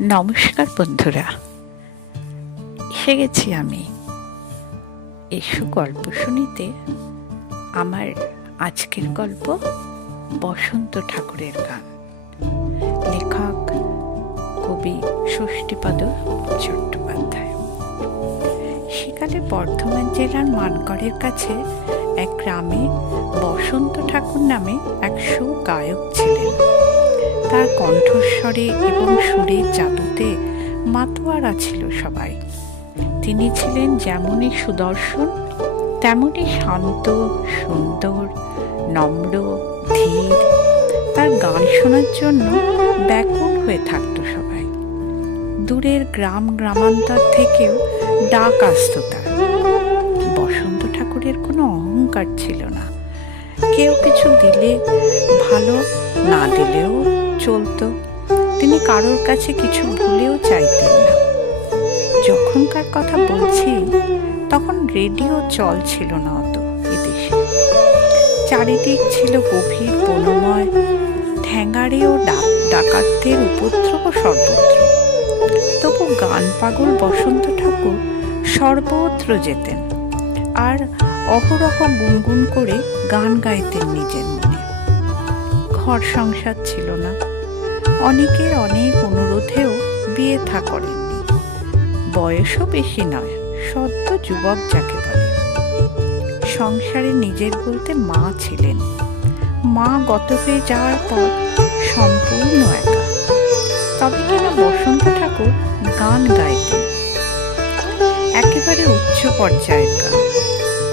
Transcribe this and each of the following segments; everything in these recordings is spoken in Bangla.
নমস্কার বন্ধুরা, এসে গেছি আমি এসো গল্প শুনিতে। আমার আজকের গল্প বসন্ত ঠাকুরের গান। লেখক কবি ষষ্ঠীপদ চট্টোপাধ্যায়। সেকালে বর্ধমান জেলার মানকরের কাছে এক গ্রামে বসন্ত ঠাকুর নামে এক সুগায়ক ছিলেন। তার কণ্ঠস্বরে এবং সুরের জাদুতে মাতোয়ারা ছিল সবাই। তিনি ছিলেন যেমনই সুদর্শন, তেমনই শান্ত, সুন্দর, নম্র, ধীর। তার গান শোনার জন্য ব্যাকুল হয়ে থাকত সবাই। দূরের গ্রামান্তর থেকেও ডাক আসত তার। বসন্ত ঠাকুরের কোনো অহংকার ছিল না। কেউ কিছু দিলে ভালো, না দিলেও চলতো। তিনি কারোর কাছে কিছু ভুলেও চাইতেন না। যখনকার কথা বলছি, তখন রেডিও চল ছিল না অত এদেশে। চারিদিক ছিল গভীর বনময়, ঠ্যাঙাড়ে ও ডাকাতদের উপদ্রব সর্বত্র। তবু গান পাগল বসন্ত ঠাকুর সর্বত্র যেতেন আর অহরহ গুনগুন করে গান গাইতেন নিজের মনে। ঘর সংসার ছিল না। অনেকের অনেক অনুরোধেও বিয়ে থা করেননি। বয়সও বেশি নয়, সদ্য যুবক যাকে বলে। সংসারে নিজের বলতে মা ছিলেন। মা গত হয়ে যাওয়ার পর সম্পূর্ণ একা। তবে কিনা বসন্ত ঠাকুর গান গাইতেন, একেবারে উচ্চ পর্যায়ের গান।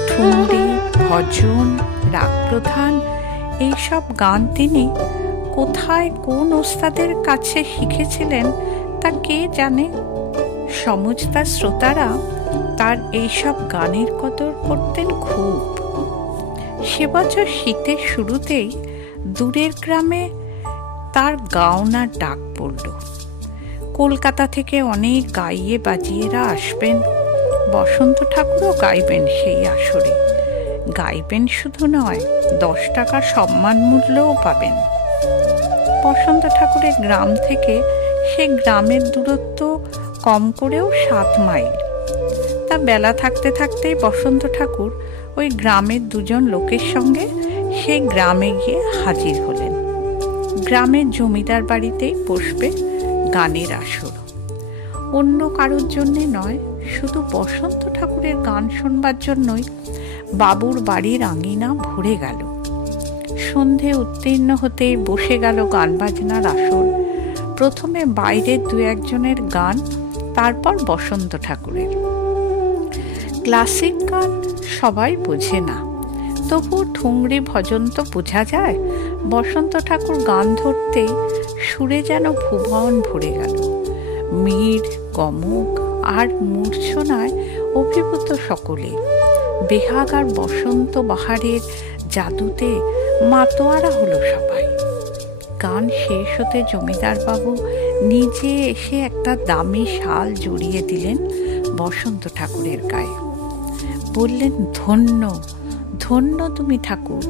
ঠুমরি, ভজন, রাগ প্রধান, এইসব গান তিনি কোথায় কোন ওস্তাদের কাছে শিখেছিলেন তা কে জানে। সমজদার শ্রোতারা তার এইসব গানের কদর করতেন খুব। সে বছর শীতের শুরুতেই দূরের গ্রামে তার গাওনার ডাক পড়ল। কলকাতা থেকে অনেক গাইয়ে বাজিয়েরা আসবেন। বসন্ত ঠাকুরও গাইবেন সেই আসরে। গাইবেন শুধু নয়, 10 টাকার সম্মান মূল্যও পাবেন। বসন্ত ঠাকুরের গ্রাম থেকে সে গ্রামের দূরত্ব কম করেও 7 মাইল। তা বেলা থাকতে থাকতেই বসন্ত ঠাকুর ওই গ্রামের 2জন লোকের সঙ্গে সেই গ্রামে গিয়ে হাজির হলেন। গ্রামের জমিদার বাড়িতেই বসবে গানের আসর। অন্য কারোর জন্যে নয়, শুধু বসন্ত ঠাকুরের গান শুনবার জন্যই বাবুর বাড়ির আঙিনা ভরে গেল। সন্ধে উত্তীর্ণ হতেই বসে গেল গান বাজনার আসর। প্রথমে বাইরের 2-1 গান, তারপর বসন্ত ঠাকুরের। ক্লাসিক গান সবাই বোঝে না, তবু ঠুংরি ভজন তো বোঝা যায়। বসন্ত ঠাকুর গান ধরতেই সুরে যেন ভুবন ভরে গেল। মীর, গমক আর মূর্ছনায় অভিভূত সকলে। বেহাগ আর বসন্ত বাহারের জাদুতে মাতোয়ারা হলো সবাই। গান শেষ হতে জমিদার বাবু নিজে এসে একটা দামি শাল জড়িয়ে দিলেন বসন্ত ঠাকুরের গায়ে। বললেন, ধন্য ধন্য তুমি ঠাকুর।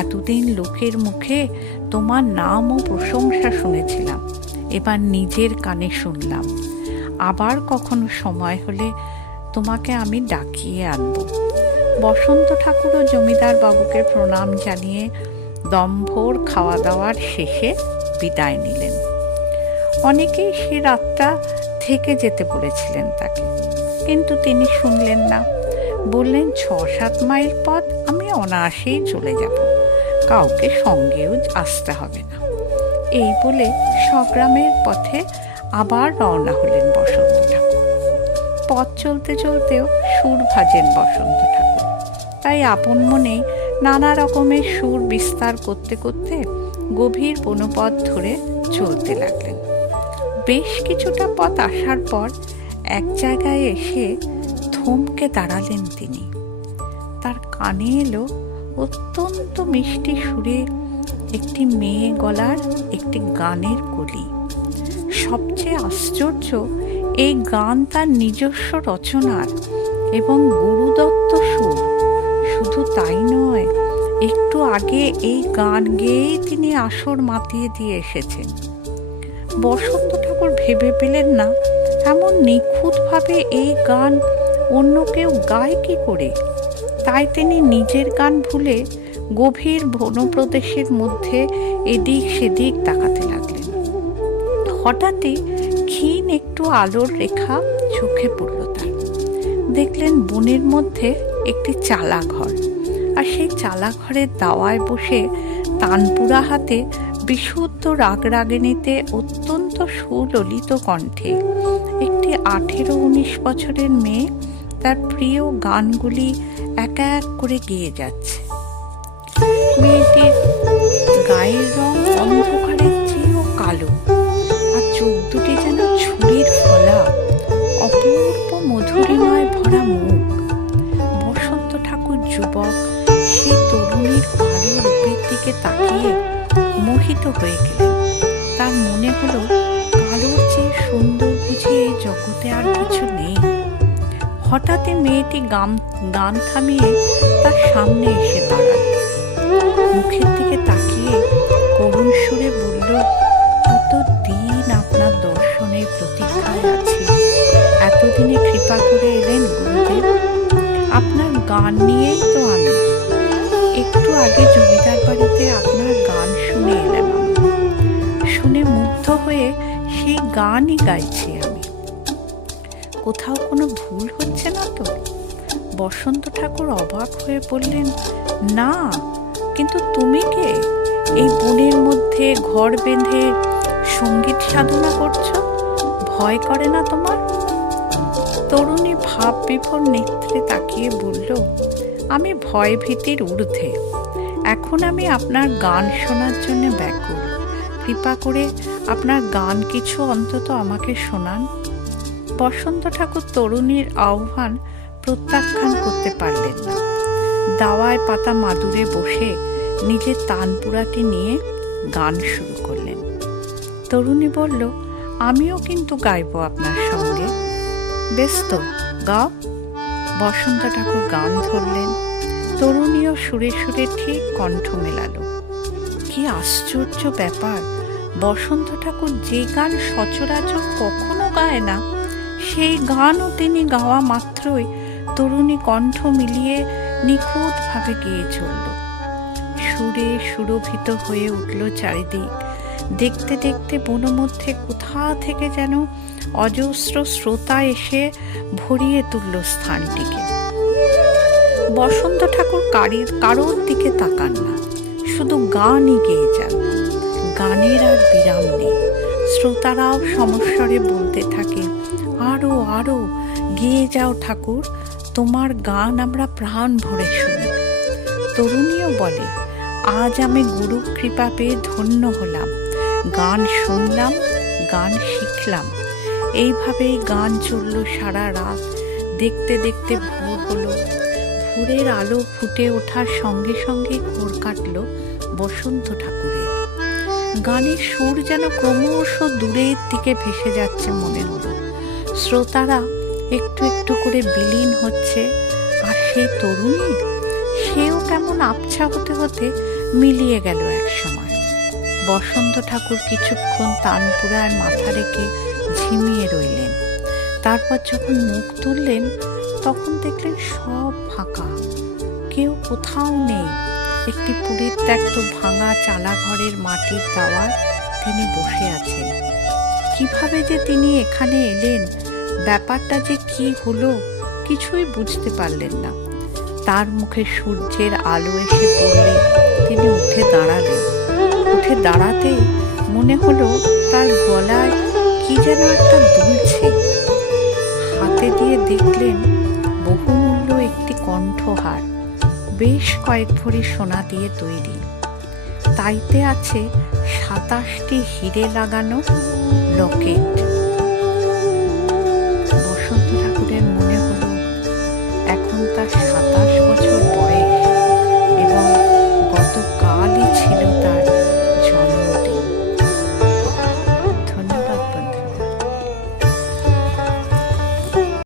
এতদিন লোকের মুখে তোমার নাম ও প্রশংসা শুনেছিলাম, এবার নিজের কানে শুনলাম। আবার কখনো সময় হলে তোমাকে আমি ডাকিয়ে আনব। বসন্ত ঠাকুরও জমিদার বাবুকে প্রণাম জানিয়ে দমভোর খাওয়া দাওয়ার শেষে বিদায় নিলেন। অনেকেই সে রাতটা থেকে যেতে বলেছিলেন তাকে, কিন্তু তিনি শুনলেন না। বললেন, 6-7 মাইল পথ আমি অনায়াসেই চলে যাব, কাউকে সঙ্গেও আসতে হবে না। এই বলে স্বগ্রামের পথে আবার রওনা হলেন বসন্ত ঠাকুর। পথ চলতে চলতেও সুর ভাজেন বসন্ত ঠাকুর। তাই আপন মনেই নানা রকমের সুর বিস্তার করতে করতে গভীর বনপথ ধরে চলতে লাগলেন। বেশ কিছুটা পথ আসার পর এক জায়গায় এসে থমকে দাঁড়ালেন তিনি। তার কানে এলো অত্যন্ত মিষ্টি সুরে একটি মেয়ে গলার একটি গানের কলি। সবচেয়ে আশ্চর্য, এই গান তার নিজস্ব রচনার এবং গুরুদত্ত সুর। শুধু তাই নয়, একটু আগে এই গান গেয়েই তিনি আসর মাতিয়ে দিয়ে এসেছেন। বসন্ত ঠাকুর ভেবে পেলেন না এমন নিখুঁতভাবে এই গান অন্য কেউ গায় কি করে। তাই তিনি নিজের গান ভুলে গভীর বনপ্রদেশের মধ্যে এদিক সেদিক তাকাতে লাগলেন। হঠাৎই ক্ষীণ একটু আলোর রেখা চোখে পড়ল তার। দেখলেন বনের মধ্যে একটি চালা ঘর, আর সেই চালা ঘরের দাওয়ায় বসে তানপুরা হাতে বিশুদ্ধ রাগরাগিণীতে অত্যন্ত সুললিত কণ্ঠে একটি 18-19 বছরের মেয়ে তার প্রিয় গানগুলি এক এক করে গেয়ে যাচ্ছে। মেয়েটির গায়ের রং অন্ধকারের চেয়েও কালো, আর চোখ দুটি যেন ছুরির ফলা, অপূর্ব মধুরিমায় ভরা মুখ। বসন্ত ঠাকুর যুবক সেই তরুণীর কালো রূপের দিকে তাকিয়ে মোহিত হয়ে গেলেন। তার মনে হলো কালোর চেয়ে সুন্দর বুঝি এই জগতে আর কিছু নেই। হঠাৎই মেয়েটি গান থামিয়ে তার সামনে এসে দাঁড়াল। মুখের দিকে তাকিয়ে করুণ সুরে বলল, কতদিন আপনার দর্শনের প্রতীক্ষায় আছি। এতদিনে কৃপা করে এলেন গুরুদেব। আপনার গান নিয়েই তো আমি একটু আগে জমিদার বাড়িতে আপনার গান শুনে এলাম। শুনে মুগ্ধ হয়ে সেই গানই গাইছি আমি। কোথাও কোনো ভুল হচ্ছে না তো? বসন্ত ঠাকুর অবাক হয়ে বললেন, না, কিন্তু তুমি কে? এই বনের মধ্যে ঘর বেঁধে সঙ্গীত সাধনা করছো, ভয় করে না তোমার? তরুণী ভাব বিভোর নেত্রে তাকিয়ে বলল, আমি ভয় ভীতির ঊর্ধ্বে। এখন আমি আপনার গান শোনার জন্য ব্যাকুল। কৃপা করে আপনার গান কিছু অন্তত আমাকে শোনান। বসন্ত ঠাকুর তরুণীর আহ্বান প্রত্যাখ্যান করতে পারলেন না। দাওয়ায় পাতা মাদুরে বসে নিজের তানপুরাটি নিয়ে গান শুরু করলেন। তরুণী বলল, আমিও কিন্তু গাইব আপনার সঙ্গে। বেশ তো, গাও। বসন্ত ঠাকুর গান ধরলেন। তরুণীও সুরে সুরে ঠিক কণ্ঠ মেলালো। কি আশ্চর্য ব্যাপার! বসন্ত ঠাকুর যে গান সচরাচর কখনো গায় না, সেই গানও তিনি গাওয়া মাত্রই তরুণী কণ্ঠ মিলিয়ে নিখুঁতভাবে গেয়ে চলল। সুরে সুরভিত হয়ে উঠল চারিদিক। দেখতে দেখতে বনমধ্যে কোথা থেকে যেন অজস্র শ্রোতা এসে ভরিয়ে তুলল স্থানটিকে। বসন্ত ঠাকুর কারোর দিকে তাকান না, শুধু গানই গেয়ে যান। গানের আর বিরাম নেই। শ্রোতারাও সমস্বরে বলতে থাকে, আরো আরো গেয়ে যাও ঠাকুর, তোমার গান আমরা প্রাণ ভরে শুনি। তরুণীও বলে, আজ আমি গুরু কৃপা পেয়ে ধন্য হলাম। গান শুনলাম, গান শিখলাম। এইভাবেই গান চলল সারা রাত। দেখতে দেখতে ভোর হলো। ভোরের আলো ফুটে ওঠার সঙ্গে সঙ্গে ঘোর কাটল বসন্ত ঠাকুরের। গানের সুর যেন ক্রমশ দূরের দিকে ভেসে যাচ্ছে মনে হলো। শ্রোতারা একটু একটু করে বিলীন হচ্ছে। আর সেই তরুণী, সেও কেমন আবছা হতে হতে মিলিয়ে গেল এক সময়। বসন্ত ঠাকুর কিছুক্ষণ তানপুরায় মাথা রেখে ঝিমিয়ে রইলেন। তারপর যখন মুখ তুললেন, তখন দেখলেন সব ফাঁকা, কেউ কোথাও নেই। একটি পরিত্যক্ত ভাঙা চালা ঘরের মাটির দাওয়ায় তিনি বসে আছেন। কিভাবে যে তিনি এখানে এলেন, ব্যাপারটা যে কি হলো, কিছুই বুঝতে পারলেন না। তার মুখে সূর্যের আলো এসে পড়লে তিনি উঠে দাঁড়ালেন। উঠে দাঁড়াতেই মনে হলো তার গলায় কি যেন একটা দুলছে। হাতে দিয়ে দেখলেন বহুমূল্য একটি কণ্ঠহার, বেশ কয়েক ভরি সোনা দিয়ে তৈরি। তাইতে আছে 27টি হিরে লাগানো লকেট। বসন্ত ঠাকুরের মনে হলো এখন তার 27